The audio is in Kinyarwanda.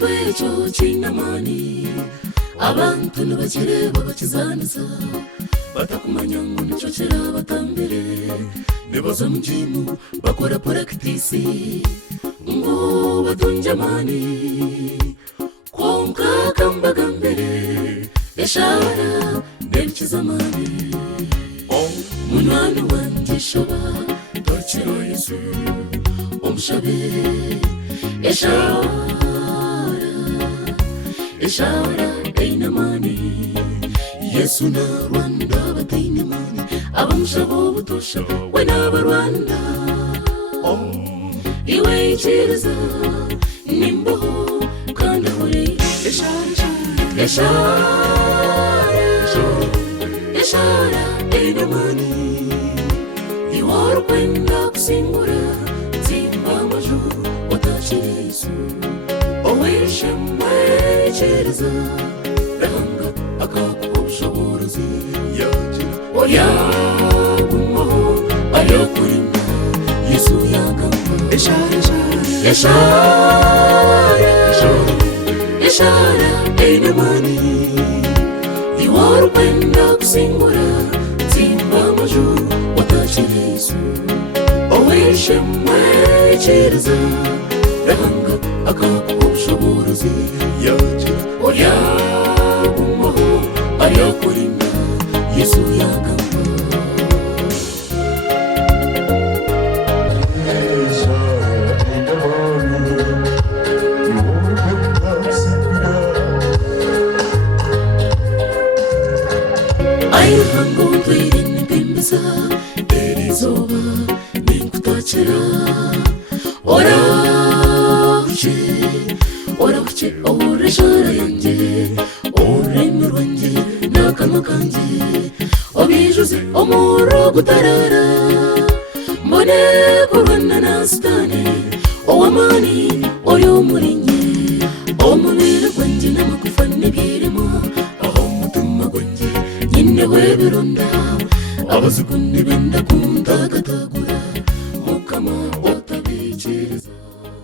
twecho chinamani abantu nibakireba bakizaniza batakumanya ngo nico kirabatambire nibaza mujimu bakora practice ngo batunje mani konka kambaga mbere eshara n'ibikizamani munwani wanje shoba torchiro Yesu omushabe eshara einamani Yesu na Rwanda bateinamani abamushabo butosha we n'abarwanda iwe ikiriza nimboho kandi hore eshara einamani iwaro kwenda kusingura zimba amajuru watashira Yesu owishimwe ikiriza rahanga akakubushobozi yagira oyagumaho ayakurinda Yesu yagamba eshara einamani iwaro kwenda kusingura zimba amajuru watashira Yesu owishimwe ikiriza rahanga akakubushobozi yagira oyagumaho ayakurinda Yesu yagamba ayuhango twirinde bimbiza erizoba ninkutakira orahuce oreshara yanjye ururimi rwanjye n'akanwa kanjye obijuze omuro gutarara mbone kurwana na Satani owamani ori umurinyi